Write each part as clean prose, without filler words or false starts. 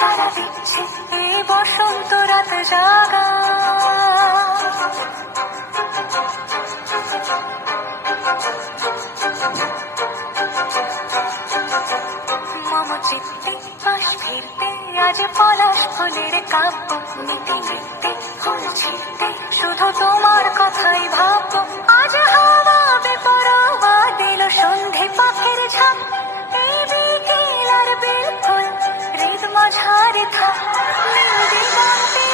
সারা দিচ্ছে এই বসন্ত রাত জাগা। মম চিত্তে পাশ ফিরতে আজ পলাশ ফুলের কাব্য নিতে নিতে ফুল ছিঁড়তে শুধু তোমার কথাই ভাববো। আজ হাওয়া বেপরোয়া দিল সন্ধে পাখির ঝাঁক, এই বিকেল আর বেল ফুল হৃদ মাঝারে থাক। নীল দিগন্তে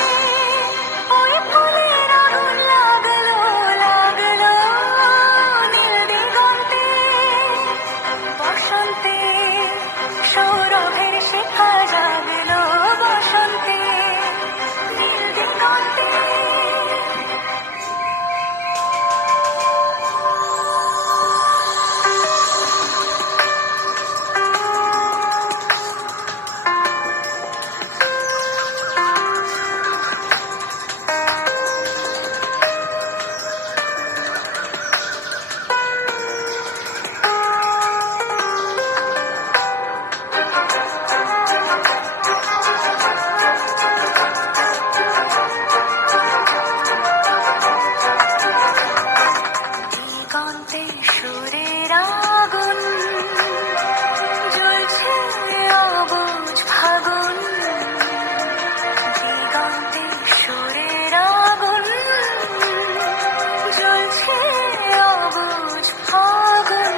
ওই ফুলের আগুন লাগলো লাগলো, নীল দিগন্তে বসন্তে সৌরভের শিখা জাগলো, বসন্তে নীল দিগন্তে। দিগন্তে সুরের আগুন জ্বলছে অবুঝ ফাগুন, দিগন্তে সুরের আগুন জ্বলছে অবুঝ ফাগুন।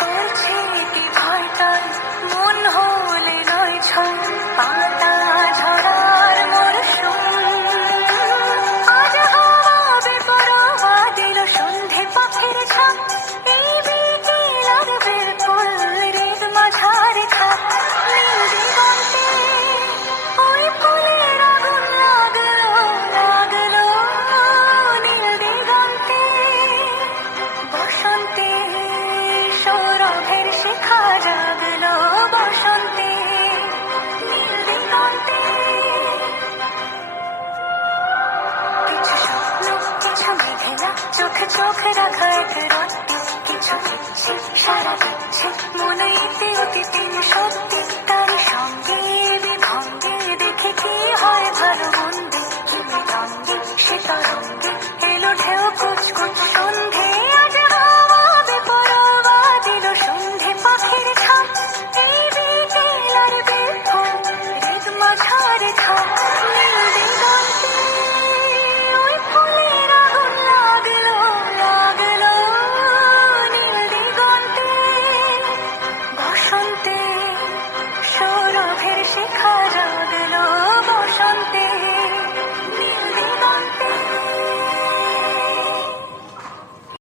করছে কি ভয়টাই মন হলে নয় ছয়, পাতা ঝরার মরশুম। আজ হাওয়া বেপরোয়া দিল সন্ধে পাখির ঝাঁক, এই বিকেল আর বেল ফুল হৃদ মাঝারে থাক। নীল দিগন্তে ওই ফুলের আগুন লাগলো লাগলো, নীল দিগন্তে বসন্তে সৌরভের শিখা জাগলো, বসন্তে নীল দিগন্তে। কিছু স্বপ্ন কিছু মেঘলা চোখে চোখ রাখা এক রত্তি, কিছু ইচ্ছে সারা দিচ্ছে মনে ইতি অতীতে সত্যি।